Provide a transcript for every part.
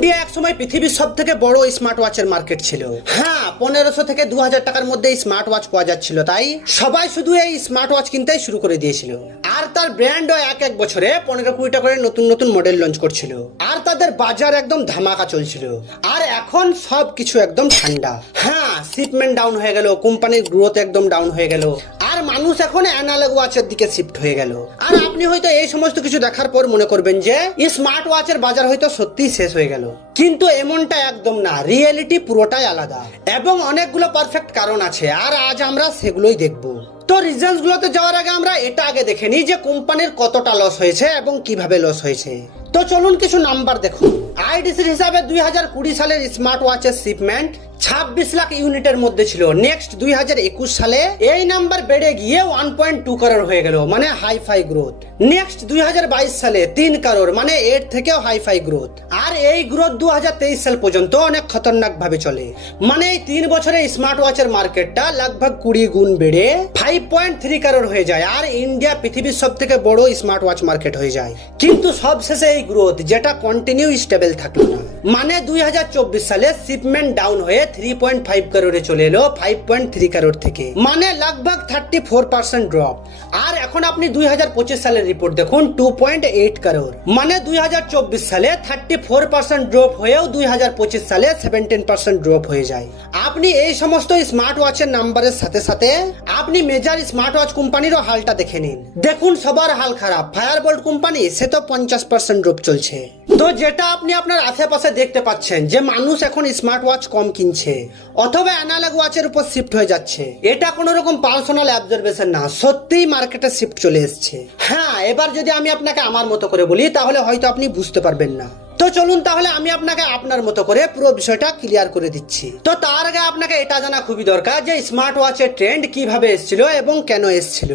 India একসময় পৃথিবীর সব থেকে বড় স্মার্ট ওয়াচের মার্কেট ছিল। হ্যাঁ, 1500 থেকে 2000 টাকার মধ্যে স্মার্ট ওয়াচ পাওয়া যাচ্ছিল, তাই সবাই শুধু এই স্মার্ট ওয়াচ কিনতেই শুরু করে দিয়েছিল। আর তার ব্র্যান্ডও এক বছরে 15-20টা করে নতুন নতুন মডেল লঞ্চ করছিল, আর তাদের বাজার একদম ধামাকা চলছিল। আর এখন সবকিছু একদম ঠান্ডা। হ্যাঁ, শিপমেন্ট ডাউন হয়ে গেল, কোম্পানির গ্রোথ একদম ডাউন হয়ে গেল, আর মানুষ এখন অ্যানালগ ওয়াচের দিকে শিফট হয়ে গেল। আর আপনি হয়তো এই সমস্ত কিছু দেখার পর মনে করবেন যে স্মার্ট ওয়াচের বাজার হয়তো সত্যিই শেষ হয়ে গেল, কিন্তু এমনটা একদম না। রিয়েলিটি পুরোটাই আলাদা এবং অনেকগুলো পারফেক্ট কারণ আছে, আর আজ আমরা সেগুলোই দেখব। তো রিজনস গুলোতে যাওয়ার আগে আমরা এটা আগে দেখে নিই যে কোম্পানির কতটা লস হয়েছে এবং কিভাবে লস হয়েছে। তো চলুন কিছু নাম্বার দেখুন। আইডিসির হিসাবে 2020 সালের স্মার্ট ওয়াচের শিপমেন্ট 26 লাখ ইউনিটের মধ্যে ছিল। নেক্সট 2021 সালে এই নাম্বার বেড়ে গিয়ে 1.2 করোড় হয়ে গেল, মানে হাইফাই গ্রোথ। নেক্সট 2022 সালে 3 করোড়, মানে এর থেকেও হাইফাই গ্রোথ। আর এই গ্রোথ 2023 সাল পর্যন্ত অনেক খতরনাক ভাবে চলে, মানে এই 3 বছরে স্মার্ট ওয়াচের মার্কেটটা লগভগ 20 গুণ বেড়ে 5.3 করোড় হয়ে যায়, আর ইন্ডিয়া পৃথিবীর সব থেকে বড় স্মার্ট ওয়াচ মার্কেট হয়ে যায়। কিন্তু সবশেষে এই গ্রোথ যেটা কন্টিনিউ স্টেবল থাকলো না, মানে 2024 সালে শিপমেন্ট ডাউন হয়ে 3.5 করোড়ে চলে এলো 5.3 করোড় থেকে, মানে লগভগ 34% ড্রপ। আর এখন আপনি 2025 সালের রিপোর্ট দেখুন, 2.8 করোড়, মানে 2024 সালে 34% ড্রপ হয়েও 2025 সালে 17% ড্রপ হয়ে যায়। আপনি এই সমস্ত স্মার্ট ওয়াচের নাম্বারের সাথে সাথে আপনি মেজর স্মার্ট ওয়াচ কোম্পানিরও হালটা দেখে নিন। দেখুন সবার হাল খারাপ। ফায়ারবোল্ট কোম্পানি, সে তো 50% ড্রপ চলছে। তো যেটা আপনি আপনার আশেপাশে দেখতে পাচ্ছেন যে মানুষ এখন স্মার্ট ওয়াচ কম কিনছে অথবা অ্যানালগ ওয়াচের উপর শিফট হয়ে যাচ্ছে, এটা কোনো রকম পার্সোনাল অবজারভেশন না, সত্যিই মার্কেটে শিফট চলে এসেছে। হ্যাঁ, এবার যদি আমি আপনাকে আমার মতো করে বলি তাহলে হয়তো আপনি বুঝতে পারবেন না। তো চলুন তাহলে আমি আপনাকে আপনার মতো করে পুরো বিষয়টা ক্লিয়ার করে দিচ্ছি। তো তার আগে আপনাকে এটা জানা খুবই দরকার যে স্মার্ট ওয়াচের ট্রেন্ড কিভাবে এসেছিল এবং কেন এসেছিল,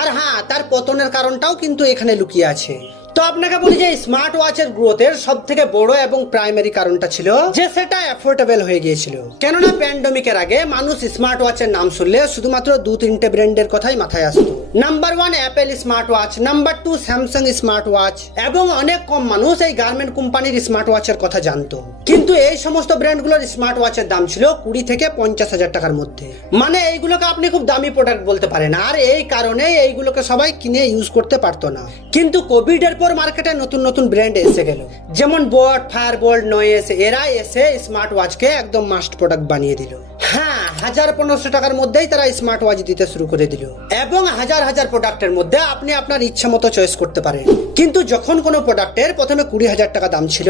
আর হ্যাঁ, তার পতনের কারণটাও কিন্তু এখানে লুকিয়ে আছে। তো আপনাকে বলি যে স্মার্ট ওয়াচের গ্রোথের সব থেকে বড় এবং প্রাইমারি কারণটা ছিল যে সেটা অ্যাফোর্ডেবল হয়ে গিয়েছিল। কেননা প্যান্ডেমিকের আগে মানুষ স্মার্ট ওয়াচের নাম শুনলে শুধুমাত্র 2-3টে ব্র্যান্ডের কথাই মাথায় আসতো। Number 1 Apple smart watch, number 2 Samsung smart watch, এবং অনেক কম মানুষ এই গার্মেন্ট কোম্পানির স্মার্ট ওয়াচের কথা জানতো। কিন্তু এই সমস্ত ব্র্যান্ডগুলোর স্মার্ট ওয়াচের দাম ছিল 20 থেকে 50,000 টাকার মধ্যে, মানে এইগুলোকে আপনি খুব দামি প্রোডাক্ট বলতে পারেন। আর এই কারণে এইগুলোকে সবাই কিনে ইউজ করতে পারতো না। কিন্তু কোভিড এর পর মার্কেটে নতুন নতুন ব্র্যান্ড এসে গেল, যেমন বোট, ফায়ারবোল্ট, নয়েস, এরা এসে স্মার্ট ওয়াচকে একদম মাস্ট প্রোডাক্ট বানিয়ে দিল। হ্যাঁ, 1500 টাকার মধ্যেই তারা স্মার্ট ওয়াচ দিতে শুরু করে দিল, এবং হাজার হাজার প্রোডাক্টের মধ্যে আপনি আপনার ইচ্ছা মতো চয়েস করতে পারেন। কিন্তু যখন কোনো প্রোডাক্টের প্রথমে 20,000 টাকা দাম ছিল,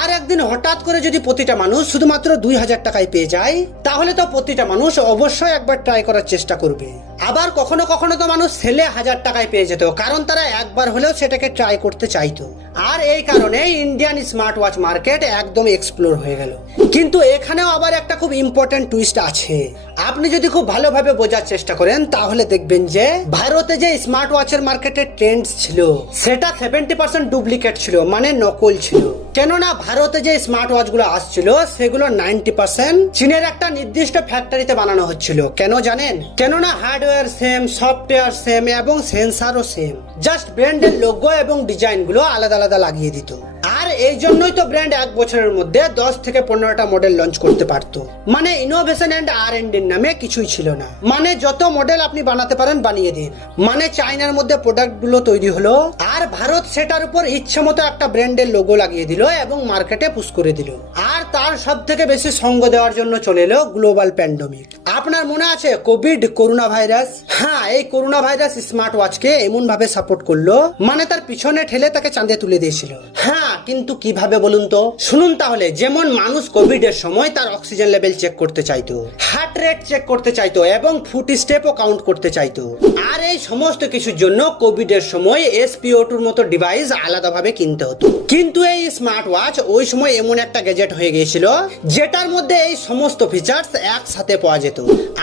আর একদিন হঠাৎ করে যদি প্রতিটা মানুষ শুধুমাত্র 2,000 টাকায় পেয়ে যায়, তাহলে তো প্রতিটা মানুষ অবশ্যই একবার ট্রাই করার চেষ্টা করবে। আবার কখনো কখনো তো মানুষ সেলে 1000 টাকায় পেয়ে যেত, কারণ তারা একবার হলেও সেটাকে ট্রাই করতে চাইতো। আর এই কারণে ইন্ডিয়ান স্মার্ট ওয়াচ মার্কেট একদম এক্সপ্লোর হয়ে গেল। কিন্তু এখানেও আবার একটা খুব ইম্পর্টেন্ট টুইস্ট আছে। আপনি যদি খুব ভালোভাবে বোঝার চেষ্টা করেন তাহলে দেখবেন যে ভারতে যে স্মার্ট ওয়াচের মার্কেটের ট্রেন্ড ছিল সেটা 70% ডুপ্লিকেট ছিল, মানে নকল ছিল। কেননা ভারতে যে স্মার্ট ওয়াচ গুলো আসছিল সেগুলো 90% চীনের একটা নির্দিষ্ট ফ্যাক্টরিতে বানানো হচ্ছিল। কেন জানেন? কেননা হার্ডওয়্যার সেম, সফটওয়্যার সেম এবং সেন্সারও সেম, জাস্ট ব্র্যান্ডের লোগো এবং ডিজাইন গুলো আলাদা আলাদা লাগিয়ে দিত। আর এই জন্যই তো ব্র্যান্ড 1 বছরের মধ্যে 10 থেকে 15টা মডেল লঞ্চ করতে পারতো, মানে ইনোভেশন এন্ড R&D নামে কিছুই ছিল না। মানে যত মডেল আপনি বানাতে পারেন বানিয়ে দিন, মানে চায়নার মধ্যে প্রোডাক্ট গুলো তৈরি হলো, আর ভারত সেটার উপর ইচ্ছে মতো একটা ব্র্যান্ডের লোগো লাগিয়ে দিল এবং মার্কেটে পুশ করে দিল। আর তার সব থেকে বেশি সঙ্গ দেওয়ার জন্য চলে এলো গ্লোবাল প্যান্ডেমিক। আপনার মনে আছে কোভিড, করোনা ভাইরাস? হ্যাঁ, এই করোনা ভাইরাস স্মার্ট ওয়াচকে এমন ভাবে সাপোর্ট করলো, মানে তার পিছনে ঠেলে তাকে চাঁদে তুলে দিয়েছিল। হ্যাঁ, কিন্তু কিভাবে বলুন তো? শুনুন তাহলে। যেমন মানুষ কোভিড এর সময় তার অক্সিজেন লেভেল চেক করতে চাইতো, হার্ট রেট চেক করতে চাইতো এবং ফুট স্টেপও কাউন্ট করতে চাইতো। আর এই সমস্ত কিছুর জন্য কোভিড এর সময় SpO2 মতো ডিভাইস আলাদাভাবে কিনতে হতো। কিন্তু এই স্মার্ট ওয়াচ ওই সময় এমন একটা গ্যাজেট হয়ে গিয়েছিল যেটার মধ্যে এই সমস্ত ফিচার্স একসাথে পাওয়া যেত।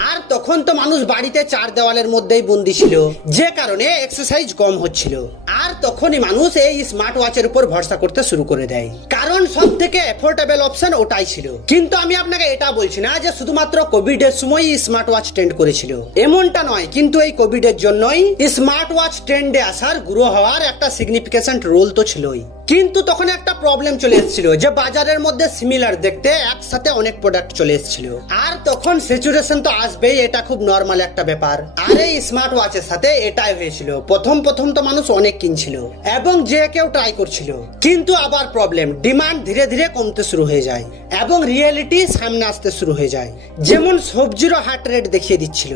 আর তখন তো মানুষ বাড়িতে 4 দেওয়ালের মধ্যেই বন্দী ছিল, যে কারণে এক্সারসাইজ কম হচ্ছিল। আর তখনই মানুষ এই স্মার্ট ওয়াচের উপর ভরসা করতে শুরু করে দেয়, কারণ সব থেকে অ্যাফোর্ডেবল অপশন ওটাই ছিল। কিন্তু আমি আপনাকে এটা বলছি না যে শুধুমাত্র কোভিড এর সময় স্মার্ট ওয়াচ ট্রেন্ড করেছিল, এমনটা নয়। কিন্তু এই কোভিড এর জন্যই স্মার্ট ওয়াচ ট্রেন্ডে আসার, গ্রো হওয়ার একটা সিগনিফিকেন্ট রোল তো ছিলই। কিন্তু তখন একটা প্রবলেম চলে এসেছিল যে বাজারের মধ্যে সিমিলার দেখতে একসাথে অনেক প্রোডাক্ট চলে এসেছিল। আর তখন স্যাচুরেশন তো আসবেই, এটা খুব নর্মাল একটা ব্যাপার। আর এই স্মার্ট ওয়াচের সাথে এটাই হয়েছিল, প্রথম তো মানুষ অনেক কিনছিল এবং যে কেউ ট্রাই করছিল, কিন্তু আবার প্রবলেম, ডিমান্ড ধীরে ধীরে কমতে শুরু হয়ে যায় এবং রিয়েলিটি সামনে আসতে শুরু হয়ে যায়। যেমন সবজিরও হার্ট রেট দেখিয়ে দিচ্ছিল,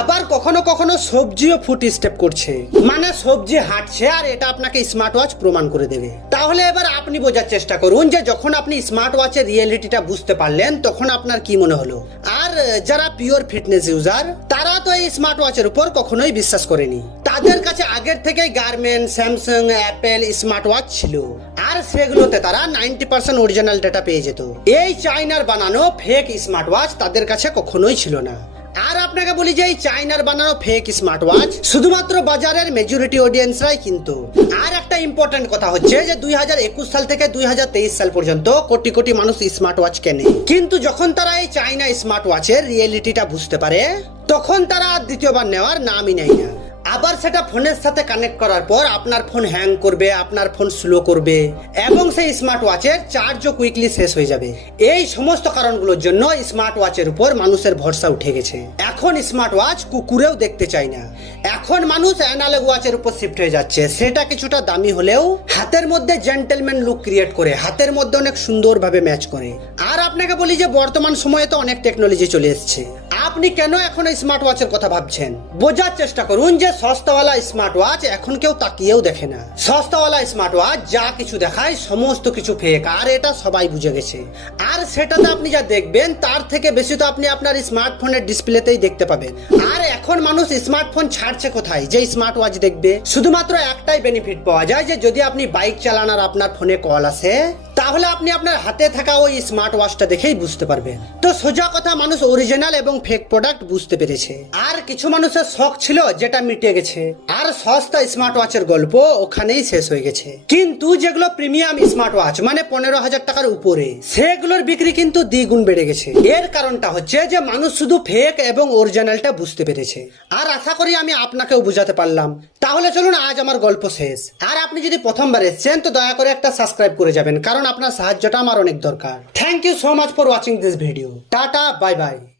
আবার কখনো কখনো সবজিও ফুট স্টেপ করছে, মানে সবজি হাঁটছে, আর এটা আপনাকে স্মার্ট ওয়াচ প্রমাণ করে দেবে। তাহলে এবার আপনি বোঝার চেষ্টা করুন যে যখন আপনি স্মার্ট ওয়াচের রিয়েলিটিটা বুঝতে পারলেন তখন আপনার কি মনে হলো। আর যারা পিওর ফিটনেস ইউজার তারা তো এই স্মার্ট ওয়াচের উপর কখনোই বিশ্বাস করেনি। তাদের কাছে আগের থেকেই garment, Samsung, Apple smart watch ছিল, আর সেগুলোতে তারা 90% অরিজিনাল ডেটা পেয়ে যেত। এই চাইনার বানানো ফেক স্মার্ট ওয়াচ তাদের কাছে কখনোই ছিল না। আর আপনাকে বলি যে এই চাইনার বানানো ফেক স্মার্ট ওয়াচ শুধুমাত্র বাজারের মেজরিটি অডিয়েন্সরাই কিন্তু। আর একটা ইম্পর্টেন্ট কথা হচ্ছে যে 2021 সাল থেকে 2023 সাল পর্যন্ত কোটি কোটি মানুষ স্মার্ট ওয়াচ কেনে, কিন্তু যখন তারা এই চাইনা স্মার্ট ওয়াচের রিয়েলিটিটা বুঝতে পারে তখন তারা আর দ্বিতীয়বার নেওয়ার নামই নেয় না। আবার সেটা ফোনের সাথে কানেক্ট করার পর আপনার ফোন হ্যাং করবে, আপনার ফোন স্লো করবে এবং সেই স্মার্ট ওয়াচের চার্জও কুইকলি শেষ হয়ে যাবে। এই সমস্ত কারণগুলোর জন্য স্মার্ট ওয়াচের উপর মানুষের ভরসা উঠে গেছে। এখন স্মার্ট ওয়াচ কুকুরেও দেখতে চায় না, এখন মানুষ অ্যানালগ ওয়াচের উপর শিফট হয়ে যাচ্ছে। সেটা কিছুটা দামি হলেও হাতের মধ্যে জেন্টলম্যান লুক ক্রিয়েট করে, হাতের মধ্যে অনেক সুন্দরভাবে ম্যাচ করে। আর আপনাকে বলি যে বর্তমান সময়ে তো অনেক টেকনোলজি চলে এসেছে, আপনি কেন এখন স্মার্ট ওয়াচের কথা ভাবছেন? বোঝার চেষ্টা করুন যে সস্তাওয়ালা স্মার্ট ওয়াচ এখন কেউ তাকিয়েও দেখে না। সস্তাওয়ালা স্মার্ট ওয়াচ যা কিছু দেখায় সমস্ত কিছু ফেক, আর এটা সবাই বুঝে গেছে। আর সেটাতে আপনি যা দেখবেন তার থেকে বেশি তো আপনি আপনার স্মার্টফোনের ডিসপ্লেতেই দেখতে পাবেন। আর এখন মানুষ স্মার্টফোন ছাড়ছে কোথায় যে স্মার্ট ওয়াচ দেখবে? শুধুমাত্র একটাই বেনিফিট পাওয়া যায় যে যদি আপনি বাইক চালান আর আপনার ফোনে কল আসে তাহলে আপনি আপনার হাতে থাকা ওই স্মার্ট ওয়াচটা দেখেই বুঝতে পারবেন। তো সোজা কথা, মানুষ অরিজিনাল এবং ফেক প্রোডাক্ট বুঝতে পেরেছে। আর কিছু মানুষের শখ ছিল যেটা মিটে গেছে, আর সস্তা স্মার্ট ওয়াচের গল্প ওখানেই শেষ হয়ে গেছে। কিন্তু যেগুলো প্রিমিয়াম স্মার্ট ওয়াচ মানে 15,000 টাকার উপরে, সেগুলোর বিক্রি কিন্তু দ্বিগুণ বেড়ে গেছে। এর কারণটা হচ্ছে যে মানুষ শুধু ফেক এবং অরিজিনালটা বুঝতে পেরেছে। আর আশা করি আমি আপনাকেও বুঝাতে পারলাম। তাহলে চলুন আজ আমার গল্প শেষ। আর আপনি যদি প্রথমবার এসেছেন তো দয়া করে একটা সাবস্ক্রাইব করে যাবেন, কারণ আপনার সাহায্যটা আমার অনেক দরকার। Thank you so much for watching this video. Tata, bye by.